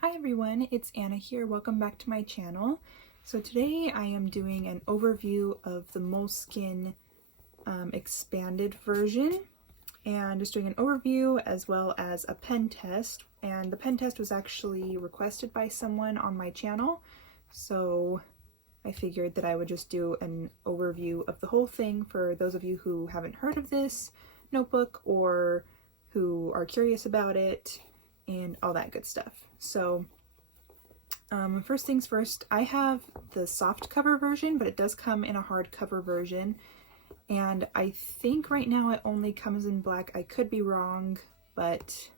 Hi everyone, it's Anna here. Welcome back to my channel. So today I am doing an overview of the Moleskine expanded version and just doing an overview as well as a pen test. And the pen test was actually requested by someone on my channel, so I figured that I would just do an overview of the whole thing for those of you who haven't heard of this notebook or who are curious about it and all that good stuff. So first things first, I have the soft cover version, but it does come in a hardcover version, and I think right now it only comes in black. I could be wrong, but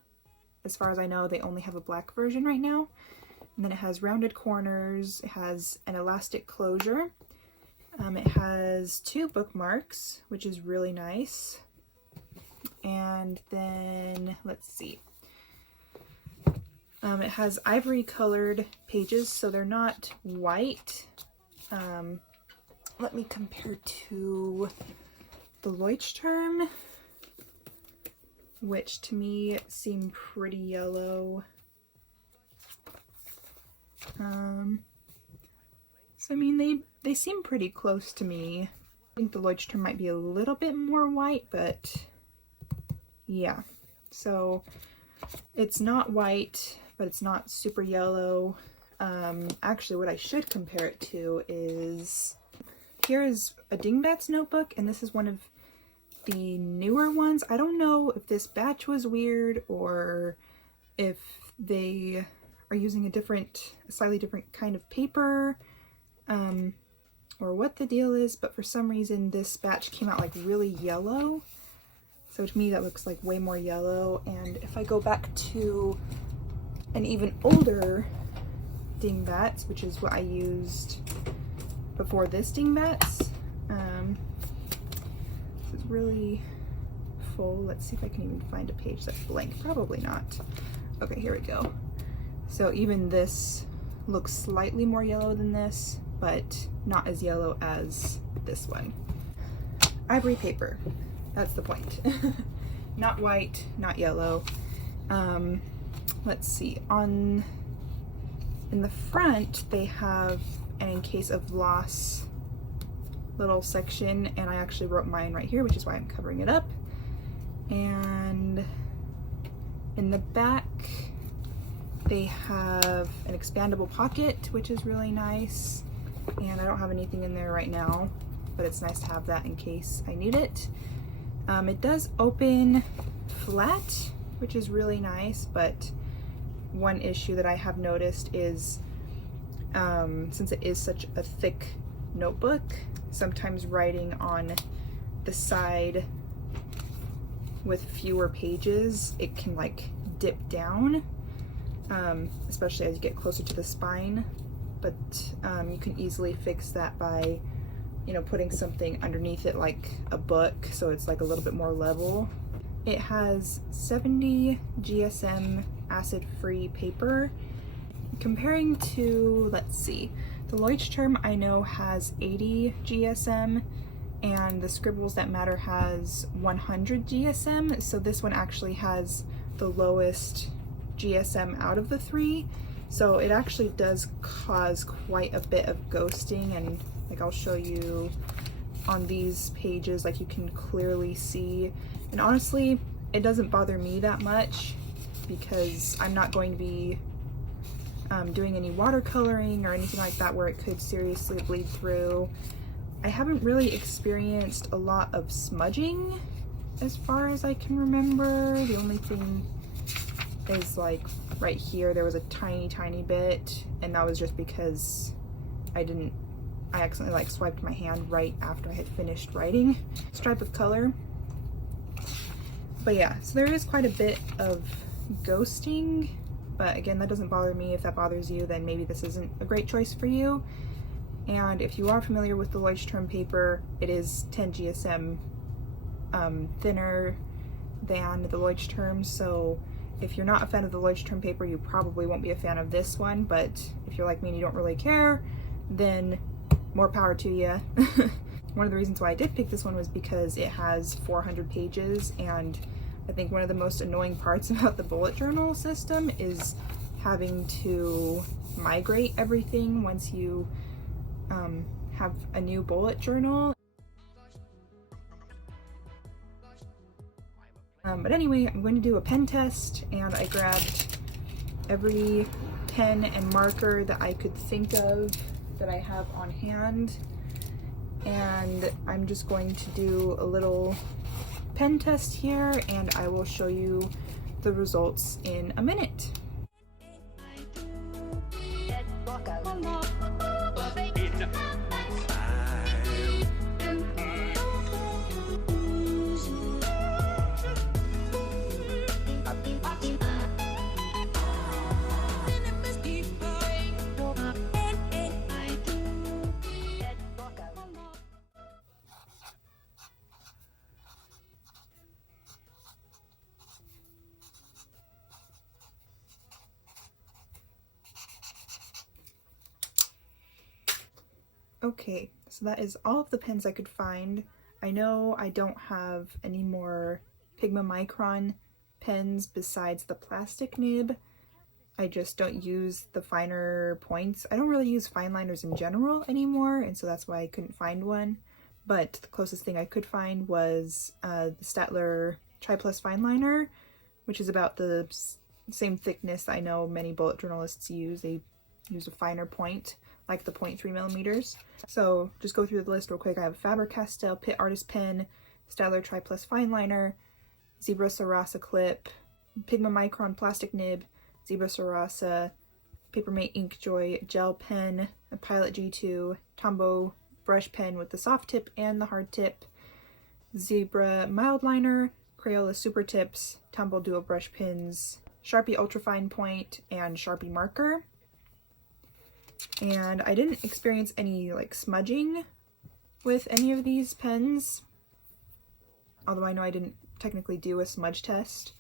as far as I know, they only have a black version right now. And then it has rounded corners, it has an elastic closure, it has 2 bookmarks, which is really nice. And then let's see, it has ivory colored pages, so they're not white. Let me compare to the Leuchtturm, which to me seem pretty yellow. So I mean, they seem pretty close to me. I think the Leuchtturm might be a little bit more white, but yeah. So it's not white, but it's not super yellow. Actually, what I should compare it to is, here is a Dingbats Notebook, and this is one of the newer ones. I don't know if this batch was weird or if they are using a slightly different kind of paper, or what the deal is, but for some reason this batch came out like really yellow. So to me that looks like way more yellow. And if I go back to an even older Dingbats, which is what I used before this Dingbats, this is really full. Let's see if I can even find a page that's blank. Probably not. Okay, here we go. So even this looks slightly more yellow than this, but not as yellow as this one. Ivory paper, that's the point. Not white, not yellow. Let's see, in the front they have an in case of loss little section, and I actually wrote mine right here, which is why I'm covering it up. And in the back they have an expandable pocket, which is really nice, and I don't have anything in there right now, but it's nice to have that in case I need it. It does open flat, which is really nice, but one issue that I have noticed is since it is such a thick notebook, sometimes writing on the side with fewer pages, it can like dip down, especially as you get closer to the spine. But you can easily fix that by, you know, putting something underneath it like a book, so it's like a little bit more level. It has 70 GSM acid-free paper. Comparing to, let's see, the Leuchtturm I know has 80 GSM, and the Scribbles That Matter has 100 GSM, so this one actually has the lowest GSM out of the 3. So it actually does cause quite a bit of ghosting, and like I'll show you on these pages, like you can clearly see. And honestly, it doesn't bother me that much because I'm not going to be doing any watercoloring or anything like that where it could seriously bleed through. I haven't really experienced a lot of smudging as far as I can remember. The only thing is like right here there was a tiny bit, and that was just because I accidentally like swiped my hand right after I had finished writing. Stripe of color. But yeah, so there is quite a bit of ghosting, but again, that doesn't bother me. If that bothers you, then maybe this isn't a great choice for you. And if you are familiar with the Leuchtturm paper, it is 10 GSM thinner than the Leuchtturm, so if you're not a fan of the Leuchtturm paper, you probably won't be a fan of this one, but if you're like me and you don't really care, then more power to you. One of the reasons why I did pick this one was because it has 400 pages, and I think one of the most annoying parts about the bullet journal system is having to migrate everything once you have a new bullet journal. But anyway, I'm going to do a pen test, and I grabbed every pen and marker that I could think of that I have on hand, and I'm just going to do a little pen test here, and I will show you the results in a minute. Okay, so that is all of the pens I could find. I know I don't have any more Pigma Micron pens besides the plastic nib. I just don't use the finer points. I don't really use fine liners in general anymore, and so that's why I couldn't find one. But the closest thing I could find was the Staedtler Tri-Plus fine liner, which is about the same thickness I know many bullet journalists use. They use a finer point, like the 0.3 millimeters. So just go through the list real quick. I have Faber-Castell Pitt Artist Pen, Staedtler Tri-Plus fine liner, Zebra Sarasa clip, Pigma Micron plastic nib, Zebra Sarasa, Papermate Inkjoy gel pen, a Pilot G2, Tombow brush pen with the soft tip and the hard tip, Zebra mild liner, Crayola super tips, Tombow dual brush pins, Sharpie ultrafine point, and Sharpie marker. And I didn't experience any like smudging with any of these pens, although I know I didn't technically do a smudge test.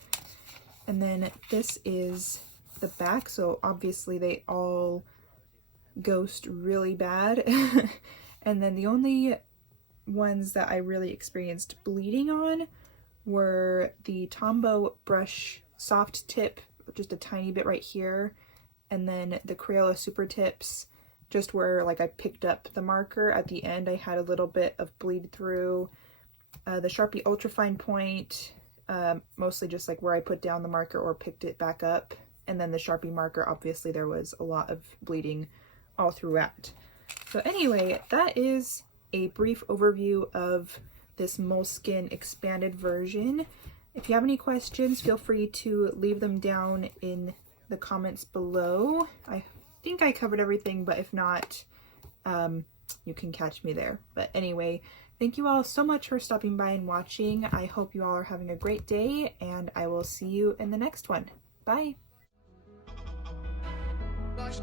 And then this is the back, so obviously they all ghost really bad. And then the only ones that I really experienced bleeding on were the Tombow brush soft tip, just a tiny bit right here, and then the Crayola super tips, just where like I picked up the marker at the end, I had a little bit of bleed through. The Sharpie ultrafine point, mostly just like where I put down the marker or picked it back up, and then the Sharpie marker, obviously there was a lot of bleeding all throughout. So anyway, that is a brief overview of this Moleskine expanded version. If you have any questions, feel free to leave them down in the comments below. I think I covered everything, but if not, you can catch me there. But anyway, thank you all so much for stopping by and watching. I hope you all are having a great day, and I will see you in the next one. Bye! Gosh.